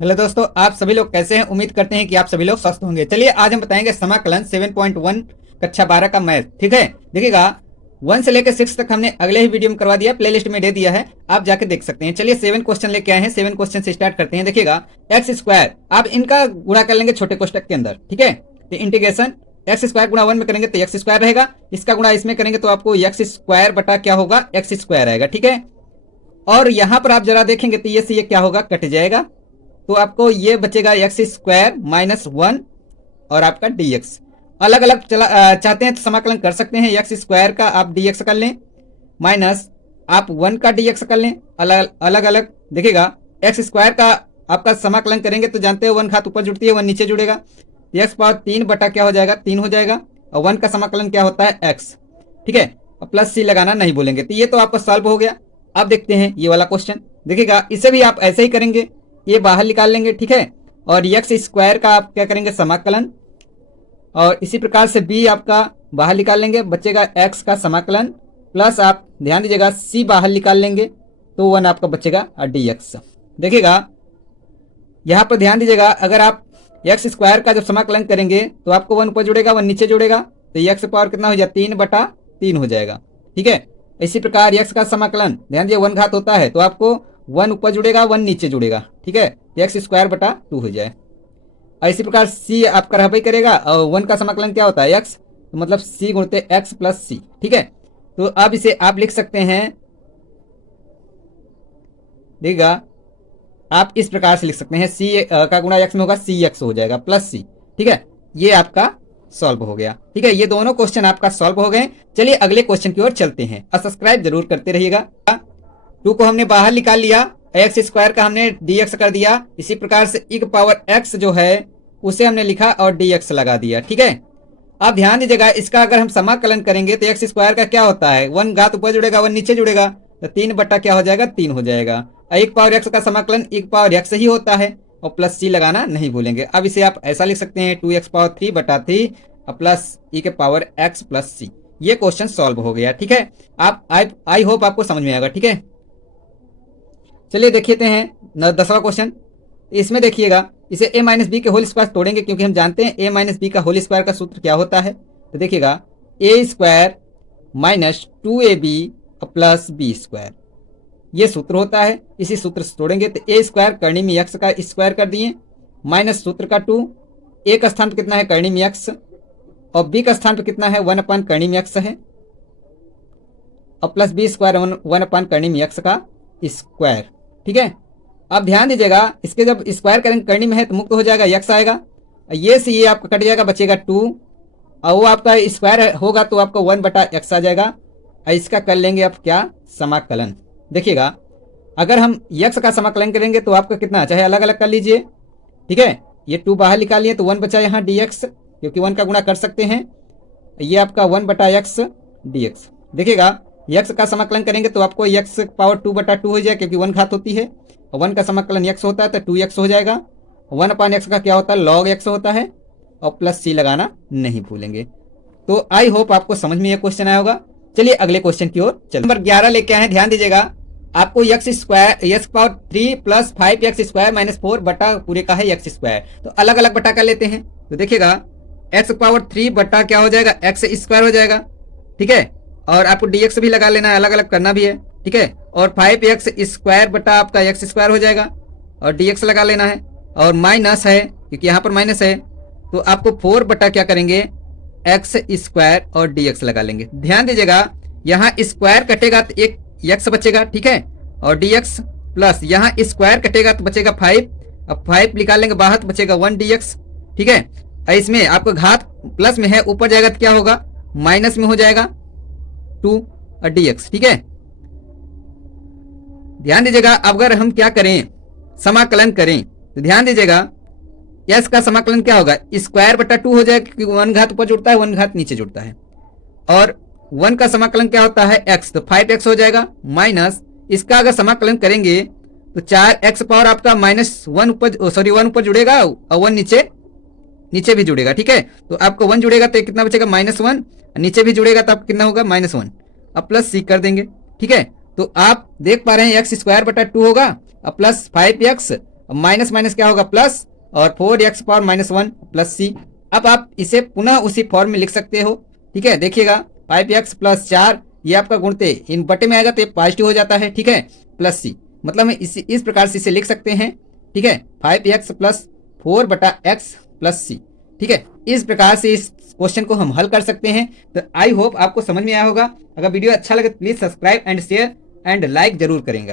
Hello दोस्तों, आप सभी लोग कैसे हैं। उम्मीद करते हैं कि आप सभी लोग स्वस्थ होंगे। चलिए आज हम बताएंगे समाकलन 7.1 कक्षा 12 का मैथ। ठीक है, देखिएगा 1 से लेकर 6 तक हमने अगले ही वीडियो में करवा दिया, प्लेलिस्ट में दे दिया है, आप जाके देख सकते हैं। चलिए 7 क्वेश्चन लेके आए हैं, 7 क्वेश्चन से स्टार्ट करते हैं। देखिएगा एक्स स्क्वायर, आप इनका गुणा कर लेंगे छोटे कोष्टक के अंदर। ठीक है, तो इंटीग्रेशन एक्स स्क्वायर गुणा 1 में करेंगे तो एक्स स्क्वायर रहेगा, इसका गुणा इसमें करेंगे तो आपको एक्स स्क्वायर बटा क्या होगा, एक्स स्क्वायर आएगा। ठीक है, और यहां पर आप जरा देखेंगे तो ये से ये क्या होगा, कट जाएगा, तो आपको ये बचेगा एक्स स्क्वायर माइनस 1 और आपका dx। अलग अलग चाहते हैं तो समाकलन कर सकते हैं। एक्स स्क्वायर का आप dx कर लें, माइनस आप 1 का dx कर लें। अलग अलग देखिएगा, एक्स स्क्वायर का आपका समाकलन करेंगे तो जानते हो 1 घात ऊपर जुड़ती है 1 नीचे जुड़ेगा, एक्स पावर 3 बटा क्या हो जाएगा, 3 हो जाएगा। और 1 का समाकलन क्या होता है, x। ठीक है, प्लस सी लगाना नहीं भूलेंगे। तो ये तो आपका सॉल्व हो गया। अब देखते हैं ये वाला क्वेश्चन। देखिएगा इसे भी आप ऐसे ही करेंगे, ये बाहर निकाल लेंगे। ठीक है, और एक्स स्क्वायर का आप क्या करेंगे, समाकलन, और इसी प्रकार से b आपका बाहर निकाल लेंगे, बचेगा x का समाकलन, प्लस आप ध्यान दीजिएगा c बाहर निकाल लेंगे तो 1 आपका बचेगा dx। देखिएगा यहां पर ध्यान दीजिएगा, अगर आप एक्स स्क्वायर का जब समाकलन करेंगे तो आपको 1 ऊपर जुड़ेगा 1 नीचे जुड़ेगा, तो एक्स पावर कितना हो जाएगा, 3 बटा 3 हो जाएगा। ठीक है, इसी प्रकार एक्स का समाकलन ध्यान दीजिए 1 घात होता है तो आपको 1 ऊपर जुड़ेगा 1 नीचे जुड़ेगा। ठीक है, एक्स स्क्वायर बटा 2 हो जाए। और इसी प्रकार सी आपका रह भी करेगा, और 1 का समाकलन क्या होता है, एक्स, तो मतलब सी गुणते एक्स प्लस सी। ठीक है, तो अब इसे आप लिख सकते हैं, देखिएगा आप इस प्रकार से लिख सकते हैं, सी का गुणा एक्स में होगा, सी एक्स हो जाएगा प्लस सी। ठीक है, ये आपका सॉल्व हो गया। ठीक है, ये दोनों क्वेश्चन आपका सॉल्व हो गए। चलिए अगले क्वेश्चन की ओर चलते हैं, और सब्सक्राइब जरूर करते रहिएगा। 2 को हमने बाहर निकाल लिया, एक्स स्क्वायर का हमने dx कर दिया, इसी प्रकार से e पावर x जो है उसे हमने लिखा और dx लगा दिया। ठीक है, अब ध्यान दीजिएगा, इसका अगर हम समाकलन करेंगे तो एक्स स्क्वायर का क्या होता है, 1 घात ऊपर जुड़ेगा 1 नीचे जुड़ेगा, तो 3 बटा क्या हो जाएगा, 3 हो जाएगा। और e पावर x का समाकलन e पावर x ही होता है, और प्लस सी लगाना नहीं भूलेंगे। अब इसे आप ऐसा लिख सकते हैं, 2x पावर 3 बटा 3 प्लस e के पावर x प्लस सी। ये क्वेश्चन सॉल्व हो गया। ठीक है, आप आई होप आपको समझ में आएगा। ठीक है, चलिए देखते हैं 10वां क्वेश्चन। इसमें देखिएगा, इसे a माइनस बी के होल स्क्वायर तोड़ेंगे, क्योंकि हम जानते हैं a माइनस बी का होल स्क्वायर का सूत्र क्या होता है। तो देखिएगा a square minus 2ab plus B square, ये सूत्र होता है। इसी सूत्र से तोड़ेंगे तो a स्क्वायर करनी में x का स्क्वायर कर दिए, माइनस सूत्र का 2, a का स्थान पर कितना है, करनी में x, और b का स्थान पर कितना है, 1 अपान करनी में x है, और प्लस बी स्क्वायर 1 अपान करनी में x का स्क्वायर। ठीक है, अब ध्यान दीजिएगा, इसके जब स्क्वायर करेंगे करनी में है तो मुक्त हो जाएगा, x आएगा, ये से ये आपका कट जाएगा, बचेगा 2, और वो आपका स्क्वायर होगा तो आपको 1 बटा x आ जाएगा। और इसका कर लेंगे आप क्या, समाकलन। देखिएगा अगर हम x का समाकलन करेंगे तो आपका कितना, चाहे अलग अलग कर लीजिए। ठीक है, ये 2 बाहर निकालिए तो 1 बचा यहाँ dx, क्योंकि 1 का गुणा कर सकते हैं, ये आपका 1 बटा x dx। देखिएगा x का समाकलन करेंगे तो आपको x पावर 2 बटा 2 हो जाएगा, क्योंकि 1 घात होती है, और 1 का समाकलन x होता है तो 2x हो जाएगा। 1 अपान x का क्या होता है, log x होता है, और प्लस सी लगाना नहीं भूलेंगे। तो आई होप आपको समझ में ये क्वेश्चन आया होगा। चलिए अगले क्वेश्चन की ओर चलिए। नंबर 11 लेके आए हैं, ध्यान दीजिएगा, आपको x square x power 3 plus 5x square minus 4 बटा पूरे का है एक्स स्क्वायर, तो अलग अलग बटा कर लेते हैं। तो देखिएगा एक्स पावर 3 बटा क्या हो जाएगा, एक्स स्क्वायर हो जाएगा। ठीक है, और आपको dx भी लगा लेना है, अलग अलग करना भी है। ठीक है, और 5x स्क्वायर बटा आपका एक्स स्क्वायर हो जाएगा, और dx लगा लेना है, और माइनस है क्योंकि यहाँ पर माइनस है, तो आपको 4 बटा क्या करेंगे, एक्स स्क्वायर और dx लगा लेंगे। ध्यान दीजिएगा यहाँ स्क्वायर कटेगा तो एक x बचेगा। ठीक है, और dx प्लस यहाँ स्क्वायर कटेगा तो बचेगा 5, अब 5 निकाल लेंगे बाहर तो बचेगा 1 dx। ठीक है, और इसमें आपको घात प्लस में है, ऊपर जाएगा तो क्या होगा, माइनस में हो जाएगा 2 और dx। ठीक है, ध्यान दीजिएगा अगर हम क्या करें, समाकलन करें, तो ध्यान दीजिएगा s का समाकलन क्या होगा, स्क्वायर बटा 2 हो जाएगा, क्योंकि 1 घात ऊपर जुड़ता है 1 घात नीचे जुड़ता है, और 1 का समाकलन क्या होता है x, तो 5x हो जाएगा, माइनस इसका अगर समाकलन करेंगे तो 4x पावर आपका माइनस 1 ऊपर, सॉरी 1 ऊपर जुड़ेगा और 1 नीचे भी जुड़ेगा। ठीक है, तो आपको 1 जुड़ेगा तो कितना बचेगा, -1, नीचे भी जुड़ेगा तो आप कितना होगा, -1, अब प्लस सी कर देंगे। ठीक है, तो आप देख पा रहे हैं एक्स स्क्वायर बटा 2 होगा, और प्लस 5x माइनस माइनस क्या होगा प्लस, और 4x पावर -1 प्लस सी। अब आप इसे पुनः उसी फॉर्म में लिख सकते हो। ठीक है, देखिएगा 5x प्लस 4 ये आपका गुणते इन बटे में आएगा तो ये पॉजिटिव हो जाता है। ठीक है, प्लस सी मतलब हम इस प्रकार से इसे लिख सकते हैं। ठीक है, 5x प्लस 4 बटा x प्लस सी। ठीक है, इस प्रकार से इस क्वेश्चन को हम हल कर सकते हैं। तो आई होप आपको समझ में आया होगा। अगर वीडियो अच्छा लगे तो please subscribe and share and like जरूर करेंगे।